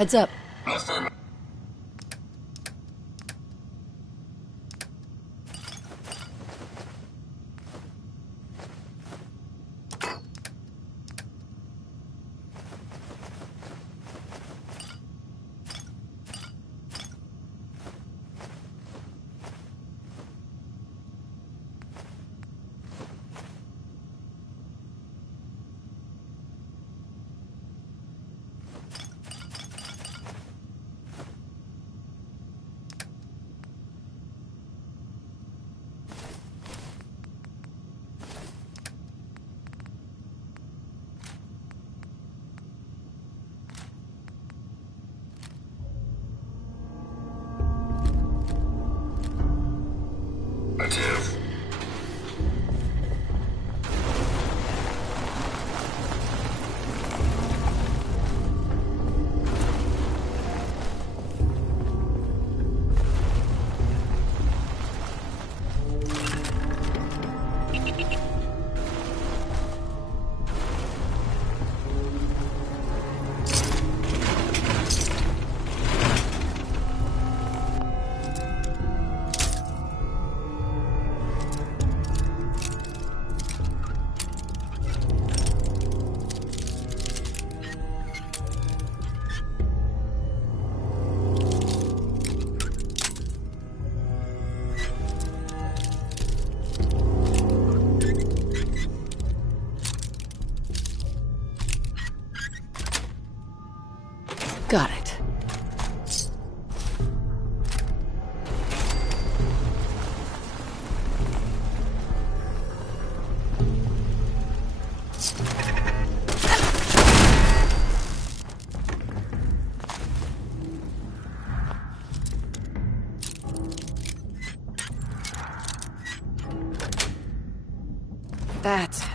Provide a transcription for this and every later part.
Heads up. Got it. That's it.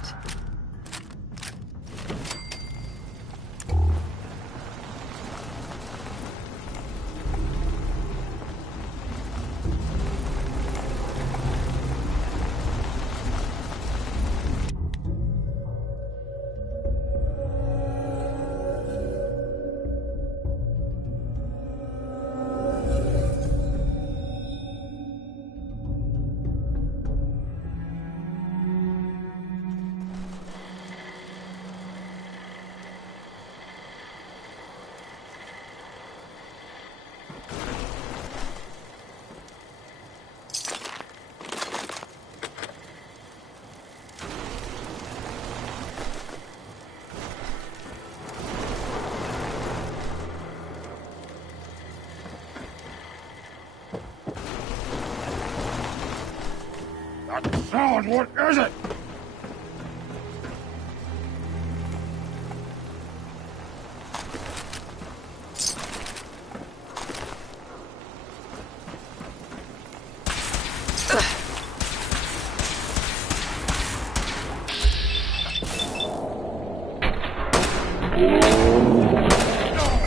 Sound, what is it?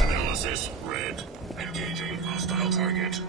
Analysis red. Engaging hostile target.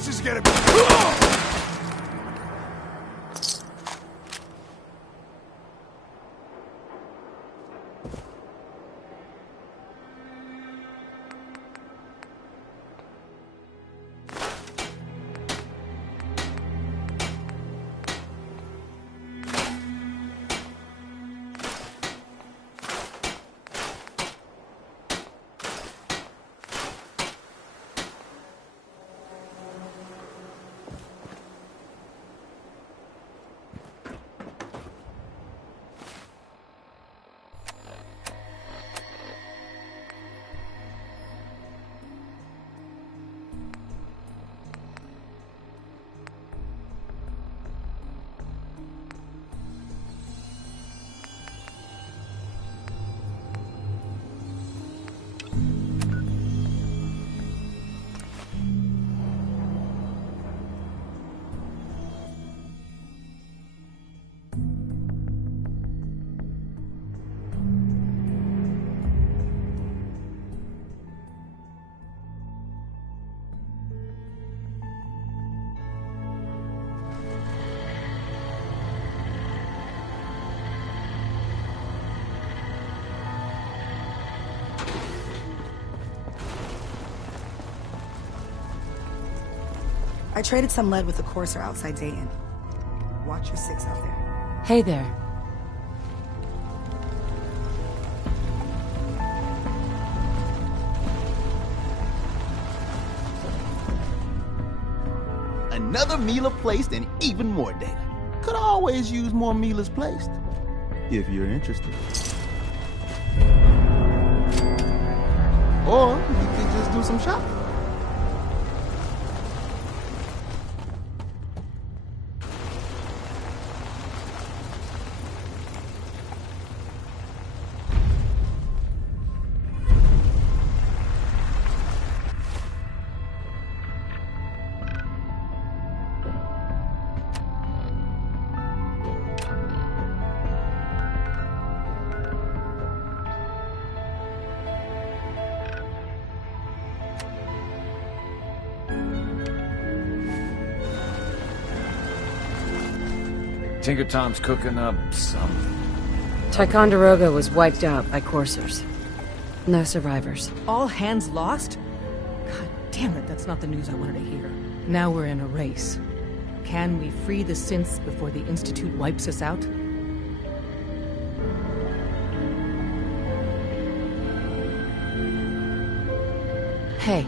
This is gonna be... I traded some lead with the courser outside Dayton. Watch your 6 out there. Hey there. Another Mila placed and even more data. Could always use more Milas placed, if you're interested. Or you could just do some shopping. Tinker Tom's cooking up something. Ticonderoga was wiped out by coursers. No survivors. All hands lost? God damn it, that's not the news I wanted to hear. Now we're in a race. Can we free the synths before the Institute wipes us out? Hey,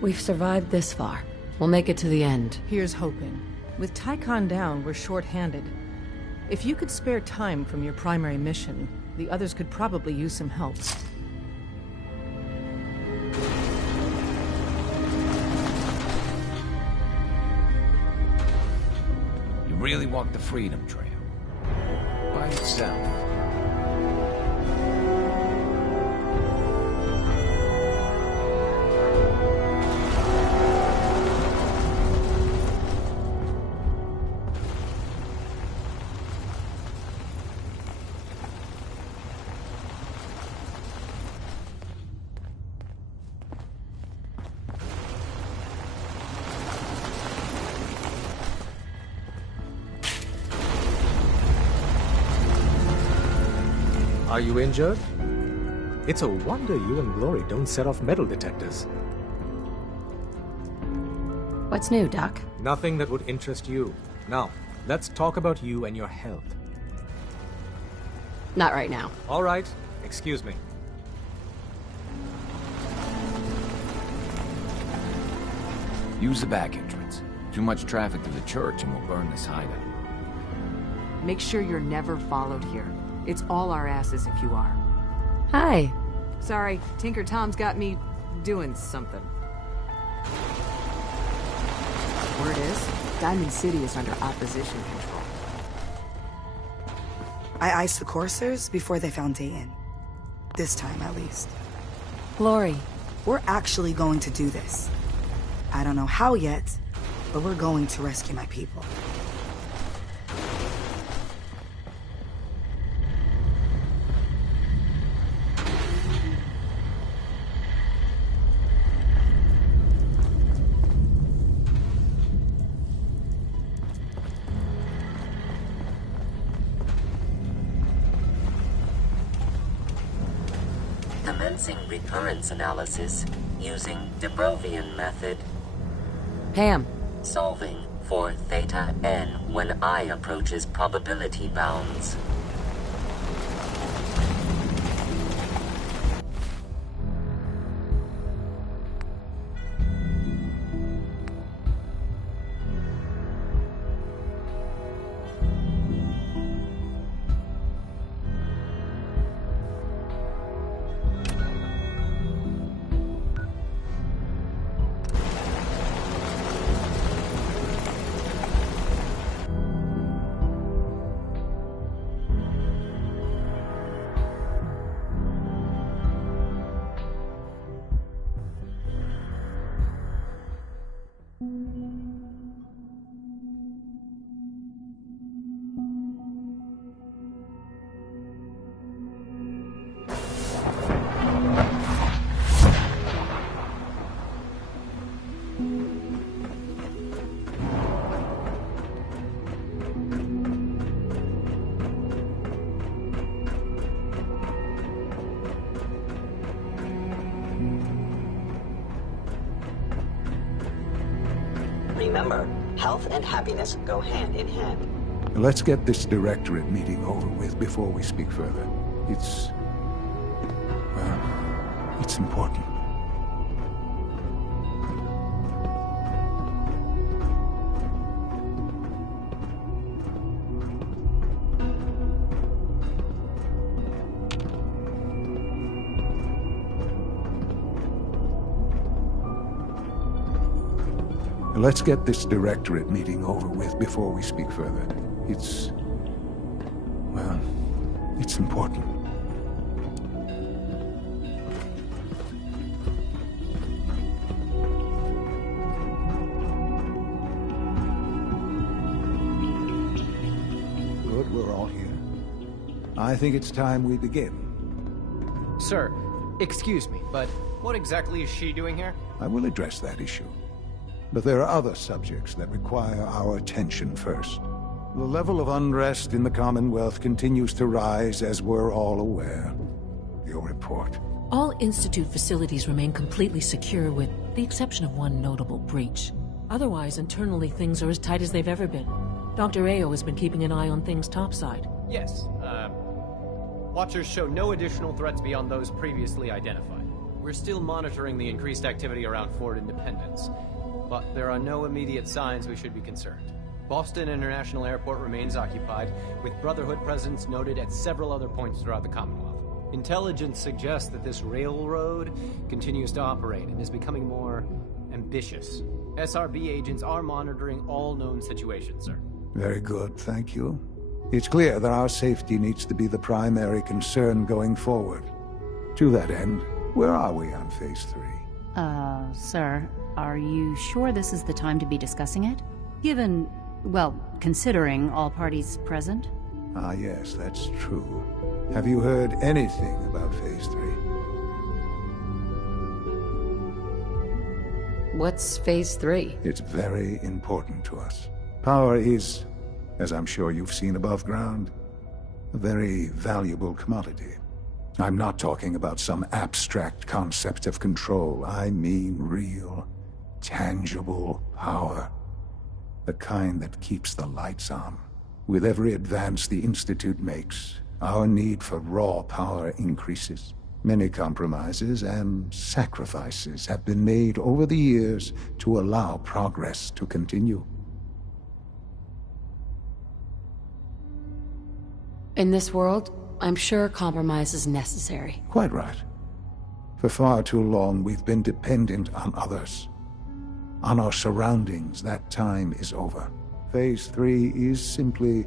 we've survived this far. We'll make it to the end. Here's hoping. With Tycon down, we're short-handed. If you could spare time from your primary mission, the others could probably use some help. You really walk the Freedom Trail. By yourself. Are you injured? It's a wonder you and Glory don't set off metal detectors. What's new, Doc? Nothing that would interest you. Now, let's talk about you and your health. Not right now. All right, excuse me. Use the back entrance. Too much traffic through the church and we'll burn this hideout. Make sure you're never followed here. It's all our asses if you are. Hi. Sorry, Tinker Tom's got me doing something. Word is, Diamond City is under opposition control. I iced the coursers before they found Dayton. This time, at least. Glory. We're actually going to do this. I don't know how yet, but we're going to rescue my people. Commencing recurrence analysis using Dubrovian method. Pam. Solving for theta n when I approaches probability bounds. Remember, health and happiness go hand in hand. Let's get this directorate meeting over with before we speak further. It's important. Let's get this directorate meeting over with before we speak further. It's important. Good, we're all here. I think it's time we begin. Sir, excuse me, but what exactly is she doing here? I will address that issue. But there are other subjects that require our attention first. The level of unrest in the Commonwealth continues to rise, as we're all aware. Your report. All Institute facilities remain completely secure with the exception of one notable breach. Otherwise, internally things are as tight as they've ever been. Dr. Ayo has been keeping an eye on things topside. Yes, Watchers show no additional threats beyond those previously identified. We're still monitoring the increased activity around Fort Independence, but there are no immediate signs we should be concerned. Boston International Airport remains occupied, with Brotherhood presence noted at several other points throughout the Commonwealth. Intelligence suggests that this railroad continues to operate and is becoming more ambitious. SRB agents are monitoring all known situations, sir. Very good, thank you. It's clear that our safety needs to be the primary concern going forward. To that end, where are we on Phase 3? Sir, are you sure this is the time to be discussing it? Given, well, considering all parties present? Ah, yes, that's true. Have you heard anything about Phase 3? What's Phase 3? It's very important to us. Power is, as I'm sure you've seen above ground, a very valuable commodity. I'm not talking about some abstract concept of control. I mean real, tangible power. The kind that keeps the lights on. With every advance the Institute makes, our need for raw power increases. Many compromises and sacrifices have been made over the years to allow progress to continue. In this world, I'm sure compromise is necessary. Quite right. For far too long, we've been dependent on others. On our surroundings. That time is over. Phase 3 is simply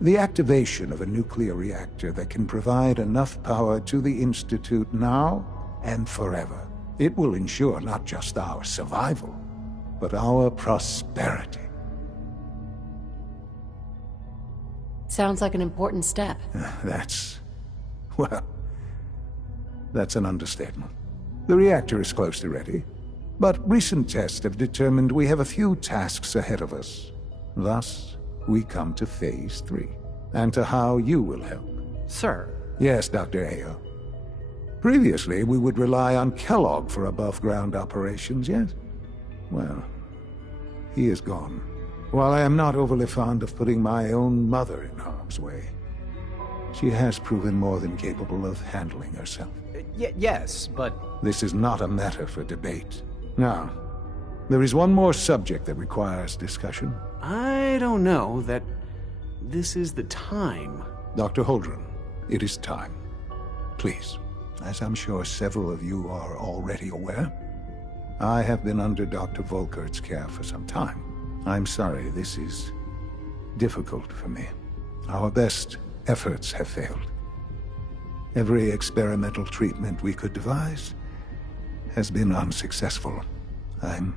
the activation of a nuclear reactor that can provide enough power to the Institute now and forever. It will ensure not just our survival, but our prosperity. Sounds like an important step. That's an understatement. The reactor is close to ready, but recent tests have determined we have a few tasks ahead of us. Thus, we come to Phase 3, and to how you will help. Sir. Yes, Dr. Ayo. Previously, we would rely on Kellogg for above-ground operations, yes? Well, he is gone. While I am not overly fond of putting my own mother in harm's way, she has proven more than capable of handling herself. Yes, but... This is not a matter for debate. Now, there is one more subject that requires discussion. I don't know that this is the time. Dr. Holdren, it is time. Please, as I'm sure several of you are already aware, I have been under Dr. Volkert's care for some time. I'm sorry, this is difficult for me. Our best efforts have failed. Every experimental treatment we could devise has been unsuccessful. I'm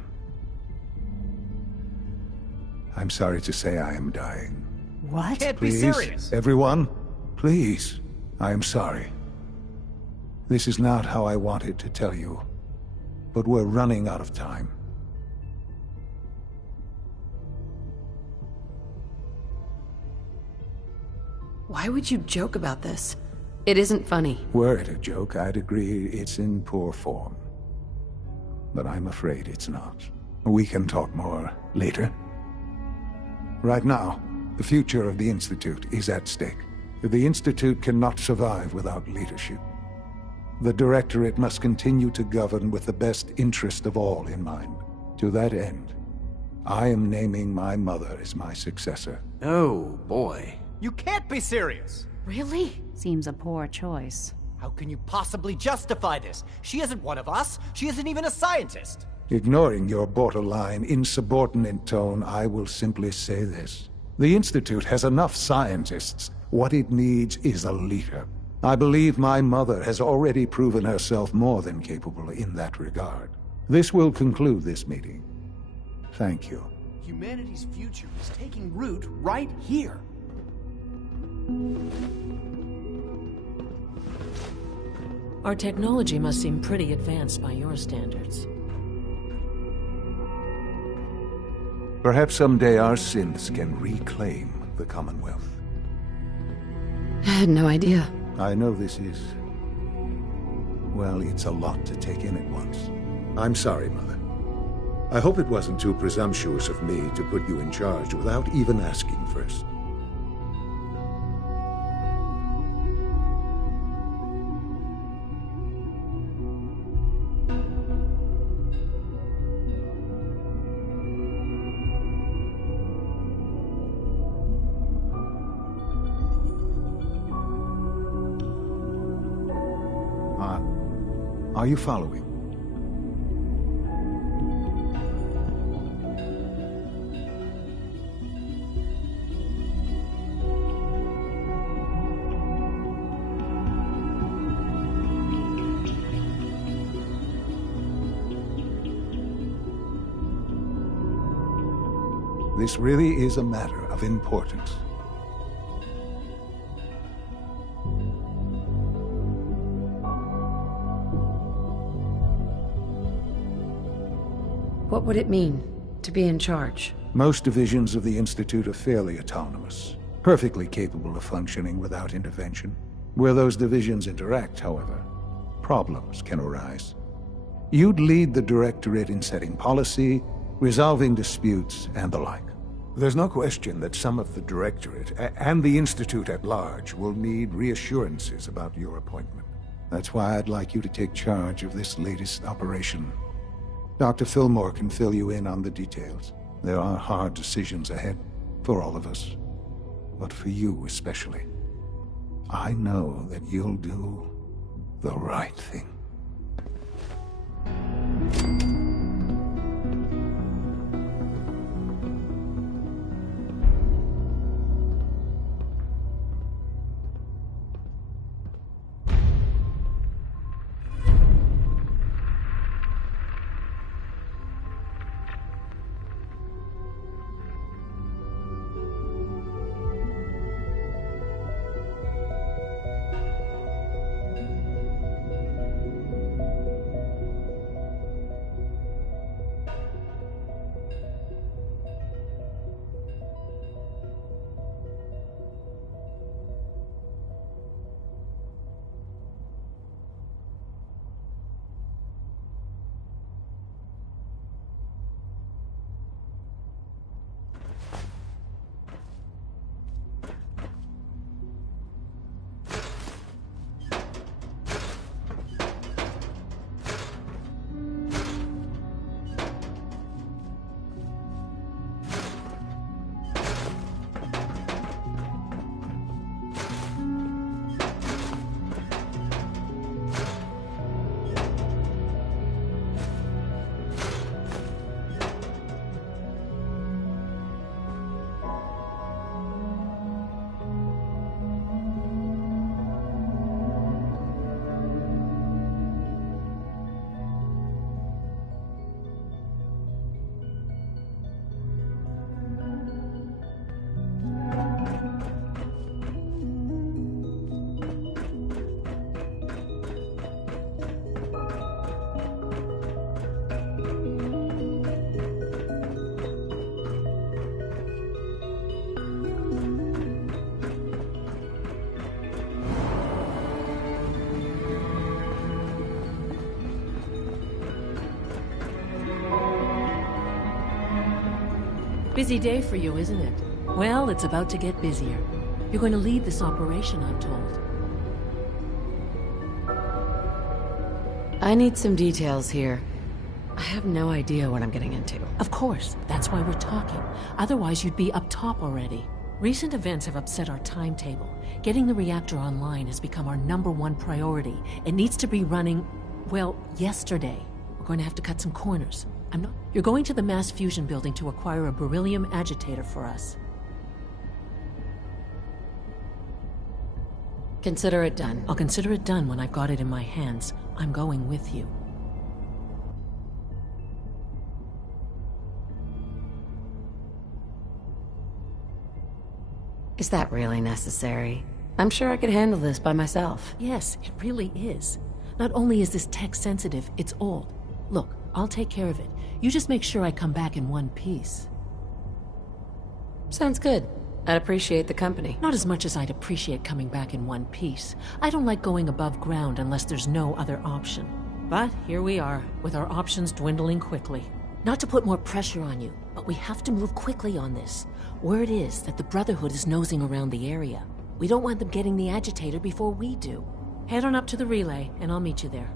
sorry to say I am dying. What? Can't Please, be serious. everyone, please. I am sorry. This is not how I wanted to tell you, but we're running out of time. Why would you joke about this? It isn't funny. Were it a joke, I'd agree it's in poor form. But I'm afraid it's not. We can talk more later. Right now, the future of the Institute is at stake. The Institute cannot survive without leadership. The Directorate must continue to govern with the best interest of all in mind. To that end, I am naming my mother as my successor. Oh, boy. You can't be serious! Really? Seems a poor choice. How can you possibly justify this? She isn't one of us. She isn't even a scientist. Ignoring your borderline, insubordinate tone, I will simply say this. The Institute has enough scientists. What it needs is a leader. I believe my mother has already proven herself more than capable in that regard. This will conclude this meeting. Thank you. Humanity's future is taking root right here. Our technology must seem pretty advanced by your standards. Perhaps someday our synths can reclaim the Commonwealth. I had no idea. I know this is... well, it's a lot to take in at once. I'm sorry, Mother. I hope it wasn't too presumptuous of me to put you in charge without even asking first. Are you following? This really is a matter of importance. What would it mean to be in charge? Most divisions of the Institute are fairly autonomous, perfectly capable of functioning without intervention. Where those divisions interact, however, problems can arise. You'd lead the Directorate in setting policy, resolving disputes, and the like. There's no question that some of the Directorate, and the Institute at large, will need reassurances about your appointment. That's why I'd like you to take charge of this latest operation. Dr. Fillmore can fill you in on the details. There are hard decisions ahead, for all of us. But for you especially. I know that you'll do the right thing. Busy day for you, isn't it? Well, it's about to get busier. You're going to lead this operation, I'm told. I need some details here. I have no idea what I'm getting into. Of course, that's why we're talking. Otherwise, you'd be up top already. Recent events have upset our timetable. Getting the reactor online has become our #1 priority. It needs to be running, well, yesterday. We're going to have to cut some corners. You're going to the mass fusion building to acquire a beryllium agitator for us. Consider it done. I'll consider it done when I've got it in my hands. I'm going with you. Is that really necessary? I'm sure I could handle this by myself. Yes, it really is. Not only is this tech sensitive, it's old. Look, I'll take care of it. You just make sure I come back in one piece. Sounds good. I'd appreciate the company. Not as much as I'd appreciate coming back in one piece. I don't like going above ground unless there's no other option. But here we are, with our options dwindling quickly. Not to put more pressure on you, but we have to move quickly on this. Word is that the Brotherhood is nosing around the area. We don't want them getting the agitator before we do. Head on up to the relay, and I'll meet you there.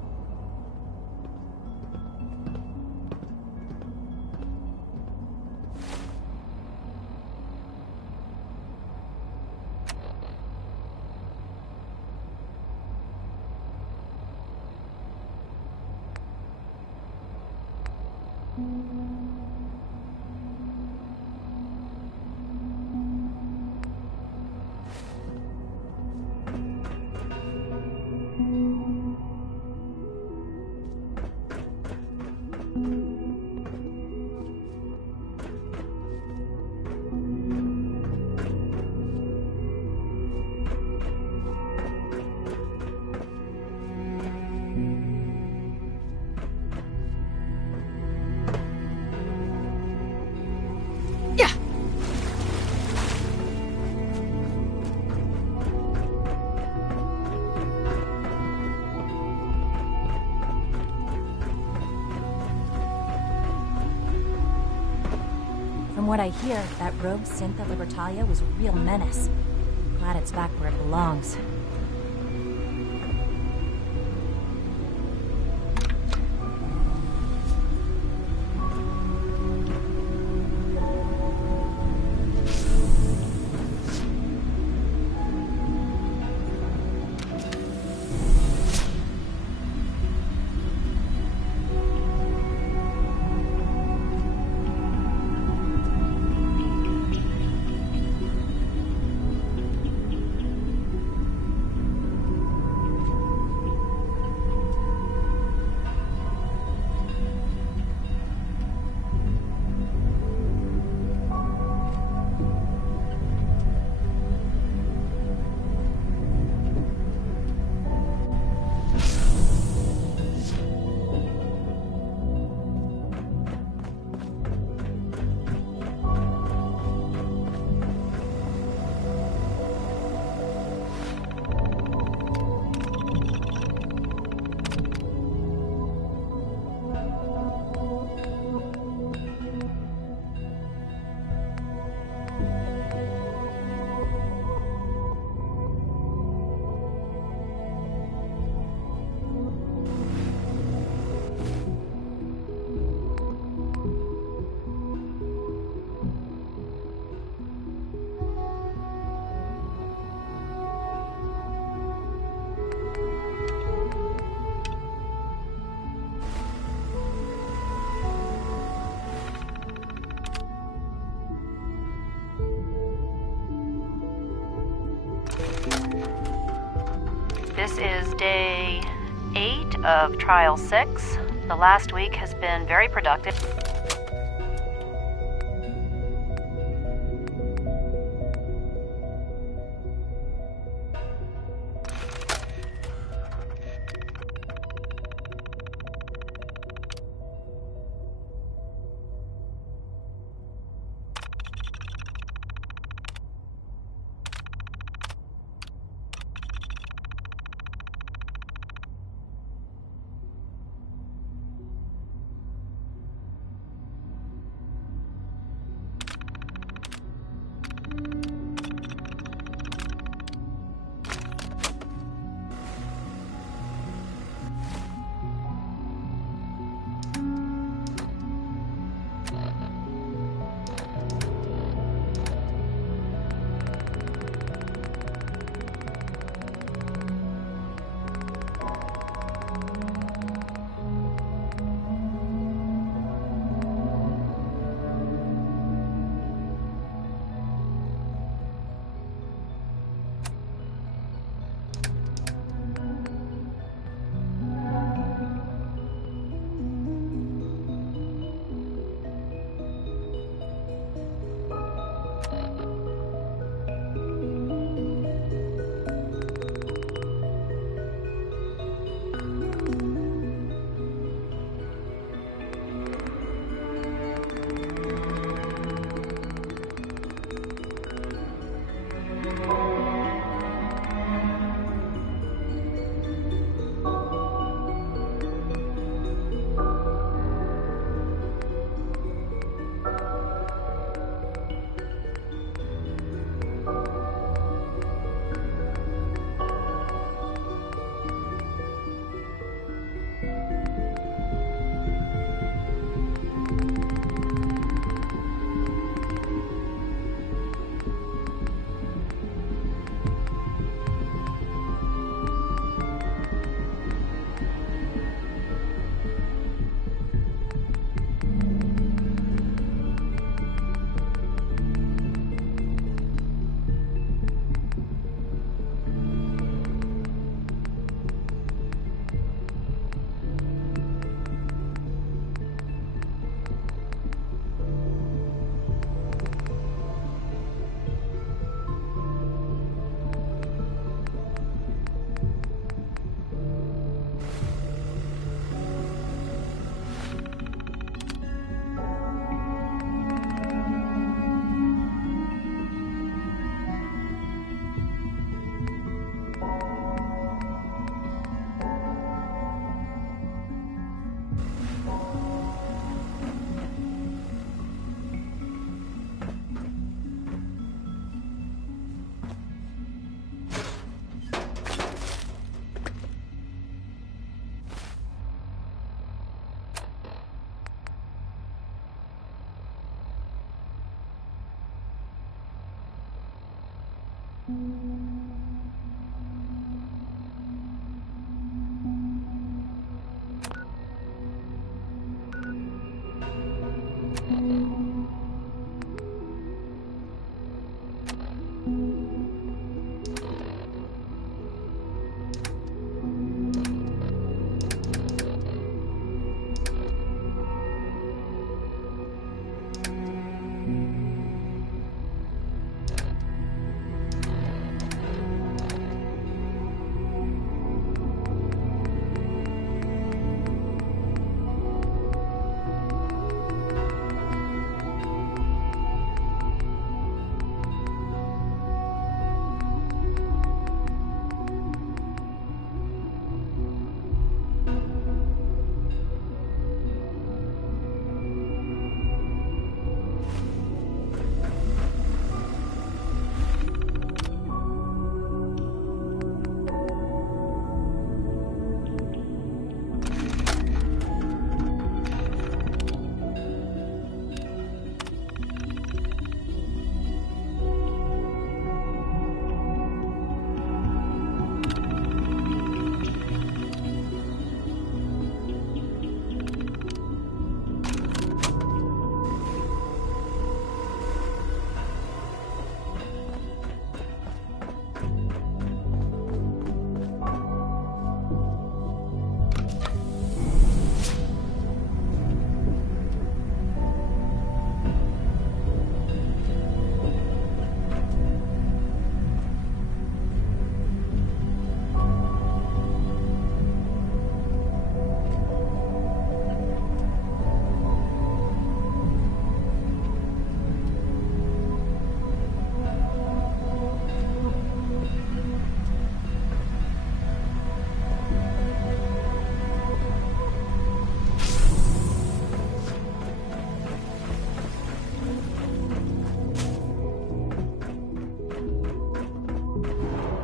From what I hear, that rogue synth at Libertalia was a real menace. Glad it's back where it belongs. This is day 8 of Trial 6. The last week has been very productive.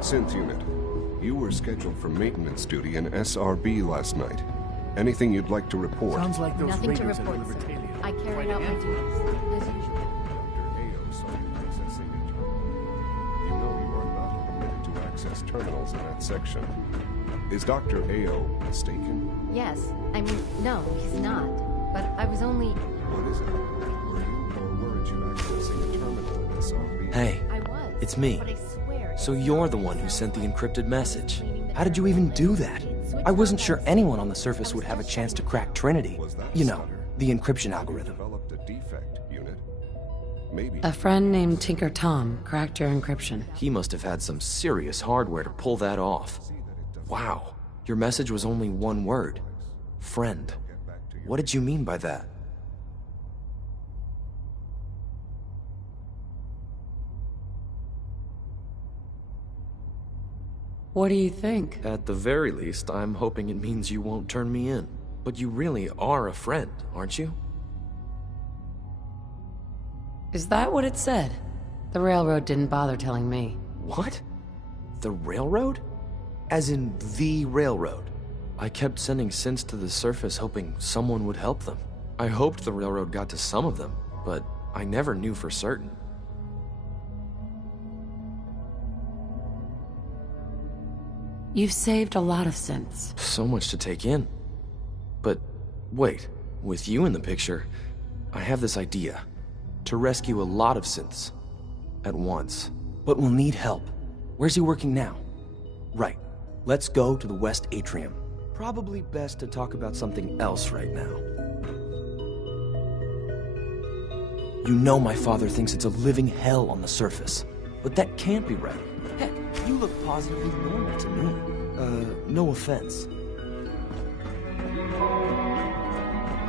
Synth unit, you were scheduled for maintenance duty in SRB last night. Anything you'd like to report? Sounds like those Nothing to raiders report, at sir. Libertalia. I carried out my duties, as usual. You know you are not permitted to access terminals in that section. Is Dr. AO mistaken? Yes. I mean, no, he's not. But I was only... What is it? Were you or weren't you accessing a terminal in SRB? Hey, I was, it's me. but I swear... So you're the one who sent the encrypted message. How did you even do that? I wasn't sure anyone on the surface would have a chance to crack Trinity. You know, the encryption algorithm. Developed a defect, unit. Maybe. A friend named Tinker Tom cracked your encryption. He must have had some serious hardware to pull that off. Wow, your message was only one word. Friend. What did you mean by that? What do you think? At the very least, I'm hoping it means you won't turn me in. But you really are a friend, aren't you? Is that what it said? The railroad didn't bother telling me. What? The railroad? As in the railroad? I kept sending synths to the surface hoping someone would help them. I hoped the railroad got to some of them, but I never knew for certain. You've saved a lot of synths. So much to take in. But wait, with you in the picture, I have this idea. To rescue a lot of synths. At once. But we'll need help. Where's he working now? Right. Let's go to the West Atrium. Probably best to talk about something else right now. You know my father thinks it's a living hell on the surface. But that can't be right. Heck, you look positively normal to me. No offense.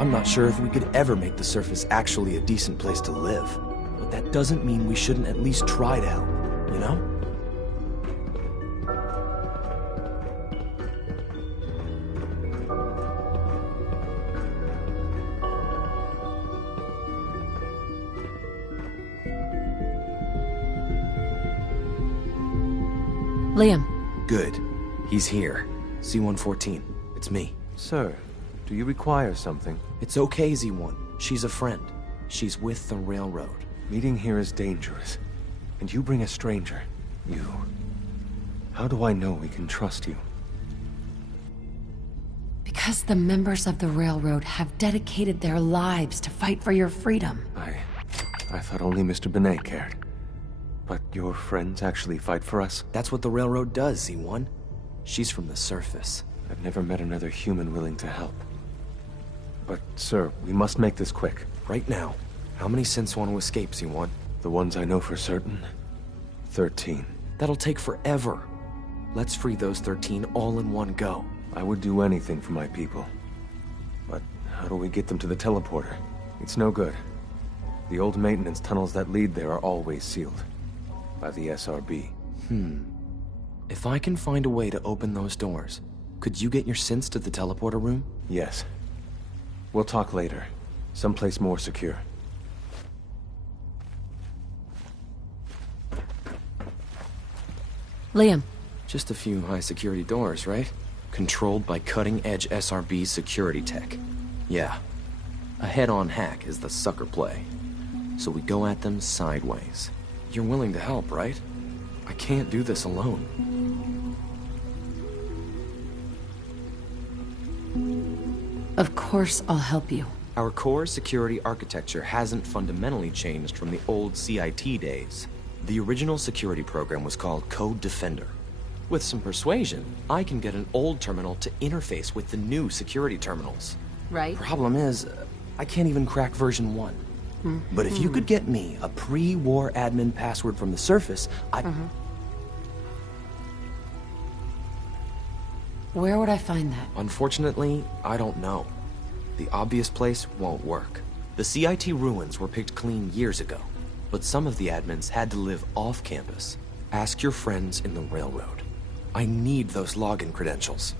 I'm not sure if we could ever make the surface actually a decent place to live. But that doesn't mean we shouldn't at least try to help, you know? Liam. Good. He's here. C-114. It's me. Sir, do you require something? It's okay, Z-1. She's a friend. She's with the railroad. Meeting here is dangerous. And you bring a stranger. You... How do I know we can trust you? Because the members of the railroad have dedicated their lives to fight for your freedom. I thought only Mr. Benet cared. But your friends actually fight for us? That's what the railroad does, Z-1. She's from the surface. I've never met another human willing to help. But, sir, we must make this quick. Right now. How many synths want to escape, Z-1? The ones I know for certain? 13. That'll take forever. Let's free those 13 all in one go. I would do anything for my people. But how do we get them to the teleporter? It's no good. The old maintenance tunnels that lead there are always sealed. By the SRB. If I can find a way to open those doors, could you get your synths to the teleporter room? Yes. We'll talk later. Someplace more secure. Liam. Just a few high-security doors, right? Controlled by cutting-edge SRB security tech. Yeah. A head-on hack is the sucker play. So we go at them sideways. You're willing to help, right? I can't do this alone. Of course I'll help you. Our core security architecture hasn't fundamentally changed from the old CIT days. The original security program was called Code Defender. With some persuasion, I can get an old terminal to interface with the new security terminals. Right. Problem is, I can't even crack version 1. But if you could get me a pre-war admin password from the surface, Where would I find that? Unfortunately, I don't know. The obvious place won't work. The CIT ruins were picked clean years ago, but some of the admins had to live off campus. Ask your friends in the railroad. I need those login credentials.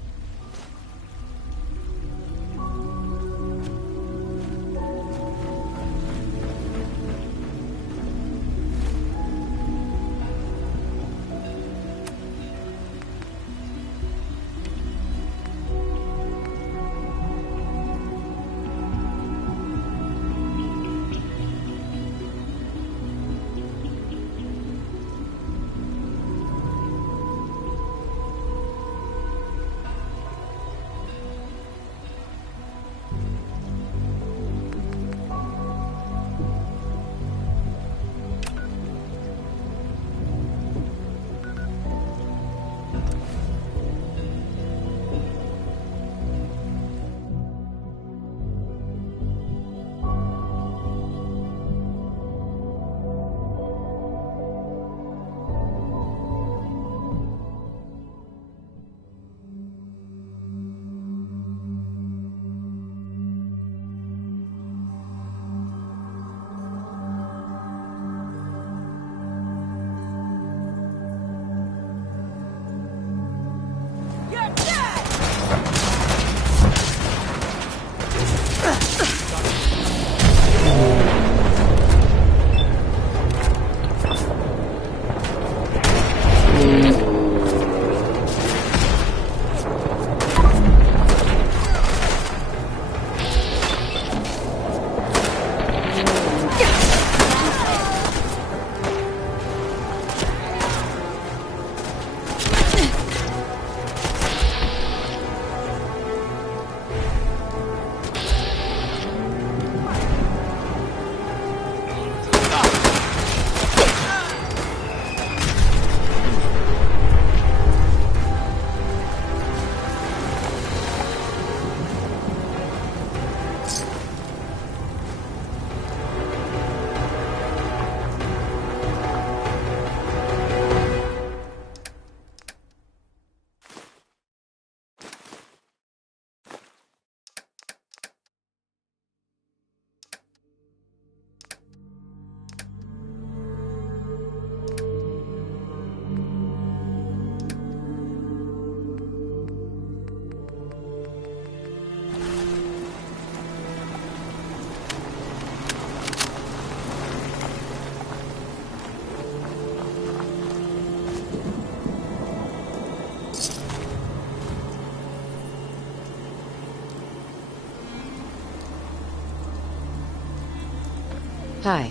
Hi.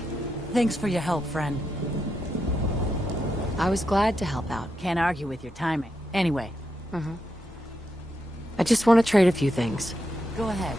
Thanks for your help, friend. I was glad to help out. Can't argue with your timing. Anyway. I just want to trade a few things. Go ahead.